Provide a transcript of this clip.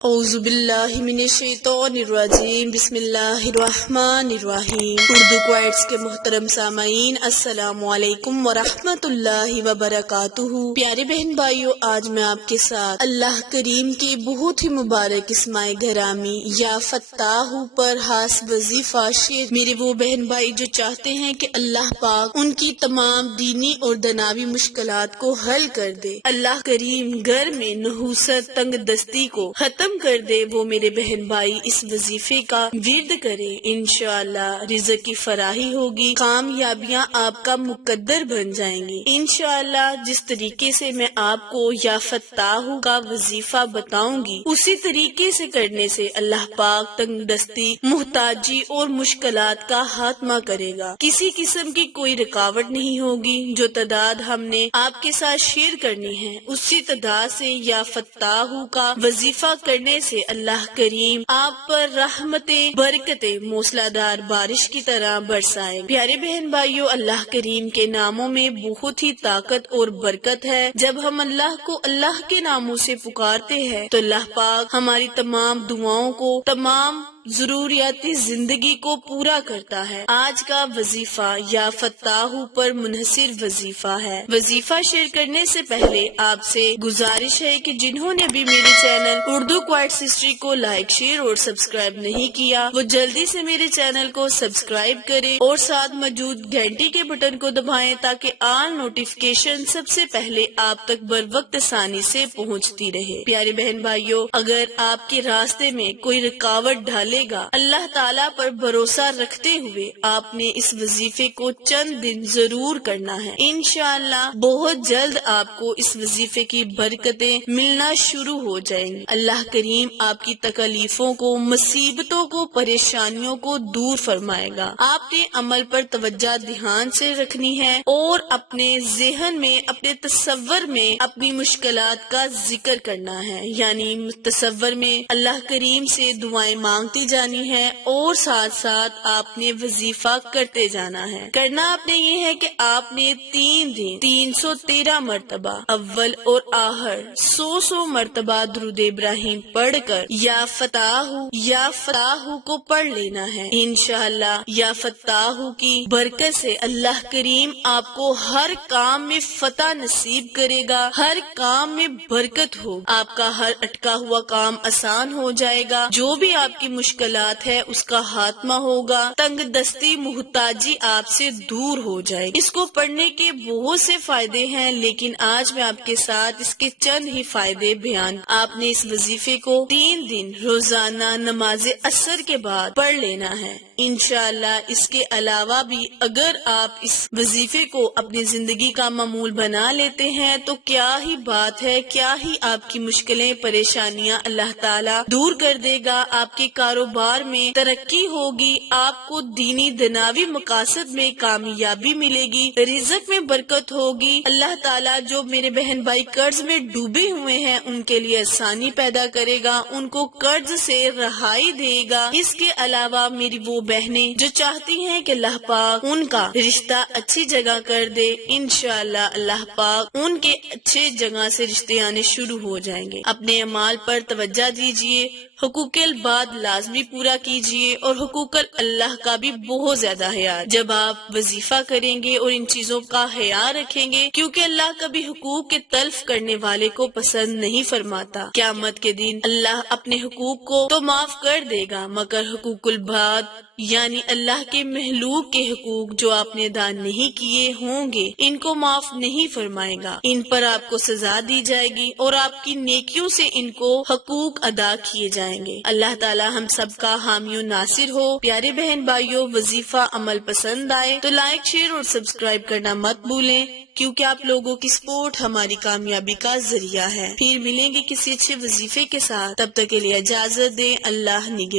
اعوذ باللہ من الشیطان الرجیم، بسم اللہ الرحمن الرحیم۔ اردو کوائٹس کے محترم سامعین، السلام علیکم ورحمۃ اللہ وبرکاتہ۔ پیارے بہن بھائیو، آج میں آپ کے ساتھ اللہ کریم کے بہت ہی مبارک اسماء گرامی یا فتاح پر خاص وظیفہ شیر میرے وہ بہن بھائی جو چاہتے ہیں کہ اللہ پاک ان کی تمام دینی اور دنیاوی مشکلات کو حل کر دے، اللہ کریم گھر میں نحوست تنگ دستی کو ختم کر دے، وہ میرے بہن بھائی اس وظیفے کا ورد کرے، انشاءاللہ رزق کی فراہی ہوگی، کامیابیاں آپ کا مقدر بن جائیں گی انشاءاللہ۔ جس طریقے سے میں آپ کو یا فتاح کا وظیفہ بتاؤں گی، اسی طریقے سے کرنے سے اللہ پاک تنگ دستی، محتاجی اور مشکلات کا خاتمہ کرے گا۔ کسی قسم کی کوئی رکاوٹ نہیں ہوگی۔ جو تعداد ہم نے آپ کے ساتھ شیئر کرنی ہے، اسی تعداد سے یا فتاح کا وظیفہ کرنے سے اللہ کریم آپ پر رحمتیں، برکتیں موسلا دھار بارش کی طرح برسائے۔ پیارے بہن بھائیو، اللہ کریم کے ناموں میں بہت ہی طاقت اور برکت ہے۔ جب ہم اللہ کو اللہ کے ناموں سے پکارتے ہیں تو اللہ پاک ہماری تمام دعاؤں کو، تمام ضروریات زندگی کو پورا کرتا ہے۔ آج کا وظیفہ یا فتاح پر منحصر وظیفہ ہے۔ وظیفہ شیئر کرنے سے پہلے آپ سے گزارش ہے کہ جنہوں نے بھی میرے چینل اردو کوائٹس ہسٹری کو لائک، شیئر اور سبسکرائب نہیں کیا، وہ جلدی سے میرے چینل کو سبسکرائب کریں اور ساتھ موجود گھنٹی کے بٹن کو دبائیں تاکہ آل نوٹیفیکیشن سب سے پہلے آپ تک بر وقت آسانی سے پہنچتی رہے۔ پیارے بہن بھائیوں، اگر آپ کے راستے میں کوئی رکاوٹ ڈالے گا، اللہ تعالیٰ پر بھروسہ رکھتے ہوئے آپ نے اس وظیفے کو چند دن ضرور کرنا ہے، انشاءاللہ بہت جلد آپ کو اس وظیفے کی برکتیں ملنا شروع ہو جائیں گی۔ اللہ کریم آپ کی تکلیفوں کو، مصیبتوں کو، پریشانیوں کو دور فرمائے گا۔ آپ نے عمل پر توجہ دھیان سے رکھنی ہے اور اپنے ذہن میں، اپنے تصور میں اپنی مشکلات کا ذکر کرنا ہے، یعنی تصور میں اللہ کریم سے دعائیں مانگتی جانی ہے اور ساتھ ساتھ آپ نے وظیفہ کرتے جانا ہے۔ کرنا آپ نے یہ ہے کہ آپ نے 3 دن 313 مرتبہ اول اور آخر 100 مرتبہ درود ابراہیم پڑھ کر یا فتاح کو پڑھ لینا ہے۔ انشاءاللہ یا فتاح کی برکت سے اللہ کریم آپ کو ہر کام میں فتح نصیب کرے گا، ہر کام میں برکت ہو، آپ کا ہر اٹکا ہوا کام آسان ہو جائے گا، جو بھی آپ کی مشکلات ہے اس کا خاتمہ ہوگا، تنگ دستی، محتاجی آپ سے دور ہو جائے گی۔ اس کو پڑھنے کے بہت سے فائدے ہیں، لیکن آج میں آپ کے ساتھ اس کے چند ہی فائدے بیان۔ آپ نے اس وظیفے کو 3 دن روزانہ نماز عصر کے بعد پڑھ لینا ہے۔ انشاءاللہ اس کے علاوہ بھی اگر آپ اس وظیفے کو اپنی زندگی کا معمول بنا لیتے ہیں تو کیا ہی بات ہے، کیا ہی آپ کی مشکلیں، پریشانیاں اللہ تعالیٰ دور کر دے گا۔ آپ کے کاروبار میں ترقی ہوگی، آپ کو دینی دنیاوی مقاصد میں کامیابی ملے گی، رزق میں برکت ہوگی۔ اللہ تعالیٰ جو میرے بہن بھائی قرض میں ڈوبے ہوئے ہیں ان کے لیے آسانی پیدا کرے گا، ان کو قرض سے رہائی دے گا۔ اس کے علاوہ میری وہ بہنیں جو چاہتی ہیں کہ اللہ پاک ان کا رشتہ اچھی جگہ کر دے، انشاءاللہ اللہ پاک ان کے اچھے جگہ سے رشتے آنے شروع ہو جائیں گے۔ اپنے اعمال پر توجہ دیجیے، حقوق العباد لازمی پورا کیجیے اور حقوق اللہ کا بھی بہت زیادہ خیال۔ جب آپ وظیفہ کریں گے اور ان چیزوں کا خیال رکھیں گے، کیونکہ اللہ کبھی حقوق کے تلف کرنے والے کو پسند نہیں فرماتا۔ قیامت کے دن اللہ اپنے حقوق کو تو معاف کر دے گا، مگر حقوق العباد یعنی اللہ کے مخلوق کے حقوق جو آپ نے ادا نہیں کیے ہوں گے، ان کو معاف نہیں فرمائے گا، ان پر آپ کو سزا دی جائے گی اور آپ کی نیکیوں سے ان کو حقوق ادا کیے جائیں گے۔ اللہ تعالی ہم سب کا حامی و ناصر ہو۔ پیارے بہن بھائیوں، وظیفہ عمل پسند آئے تو لائک، شیئر اور سبسکرائب کرنا مت بھولیں، کیونکہ آپ لوگوں کی سپورٹ ہماری کامیابی کا ذریعہ ہے۔ پھر ملیں گے کسی اچھے وظیفے کے ساتھ، تب تک کے لیے اجازت دیں، اللہ نگہبان۔